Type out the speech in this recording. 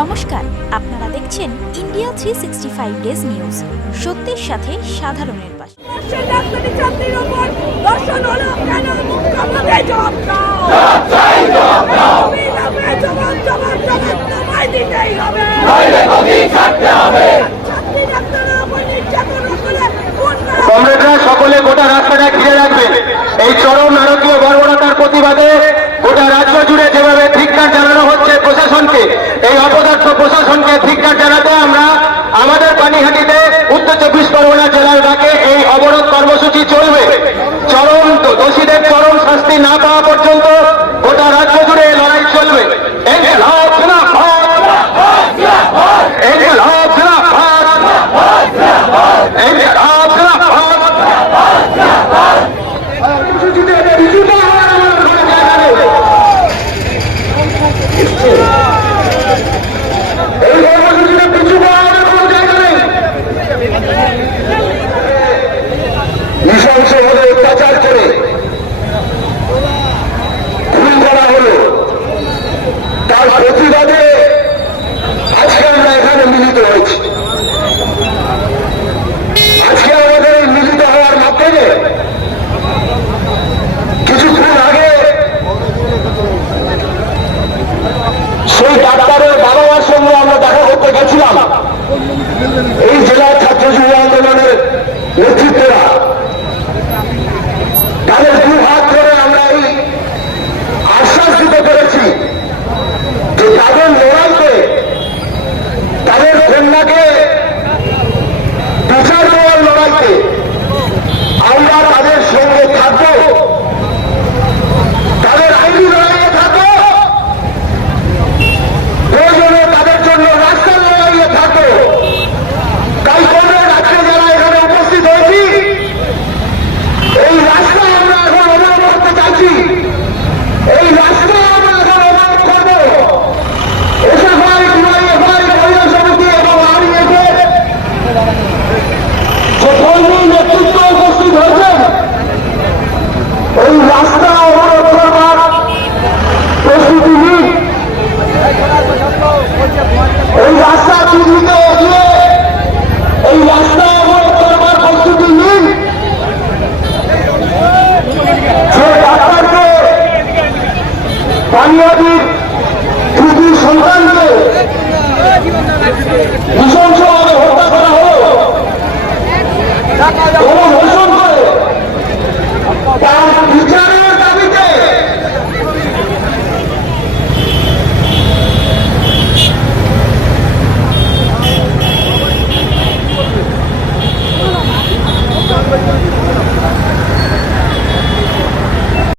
নমস্কার, আপনারা দেখছেন ইন্ডিয়া 365 ডেজ নিউজ। সত্যের সাথে সাধারণের পাশে। কমরেডরা সকলে গোটা রাস্তাটা ঘিরে রাখবেন। এই চরম নারকীয় বর্বরতার প্রতিবাদে গোটা রাজ্য জুড়ে যেভাবে ধিক্কার জানানো হচ্ছে প্রশাসনকে, এই অপদার্থ প্রশাসনকে ধিক্কার জানাতে আমরা আমাদের পানিহাটিতে উত্তর 24 পরগনা জেলার ডাকে এই অবরোধ কর্মসূচি চলবে। চরম দোষীদের চরম শাস্তি না পাওয়া পর্যন্ত গোটা রাজ্য জুড়ে লড়াই চলবে। নৃশংসভাবে অত্যাচার করে খুন করা হলো, তার প্রতিবাদে আজকে আমরা এখানে মিলিত হয়েছি। আজকে আমাদের এই মিলিত হওয়ার মাধ্যমে কিছুক্ষণ আগে সেই ডাক্তারের বাবা মার সঙ্গে আমরা দেখা করতে গেছিলাম। এই জেলার ছাত্র যুব আন্দোলনের নেতৃত্বরা, তাদের দু হাত ধরে আমরা এই আশ্বাস দিতে পেরেছি যে তাদের লড়াইতে, তাদের কন্যাকে বিচার দেওয়ার লড়াইতে আমরা তাদের সঙ্গে থাকবো, তাদের আইনি লড়াইয়ে থাকবো, প্রয়োজনে তাদের জন্য রাস্তার লড়াইয়ে থাকবো। তাই কমরেড আজকে যারা এখানে উপস্থিত হয়েছি, এই রাস্তা আমরা এখন অবরোধ করতে চাইছি। এই রাস্তা আমরা এখন অবরোধ করবো। এসএফআই, ডিওয়াইএফআই, মহিলা সমিতি এবং আরইএফের যে কর্মী নেতৃত্ব উপস্থিত হয়েছেন, এই রাস্তা অবরোধ করবার প্রস্তুতি নিন। এই রাস্তা দিল্লিতে এগিয়ে এই রাস্তা অবরোধ করবার প্রস্তুতি নিন। যে ডাক্তারকে পানিয়াটি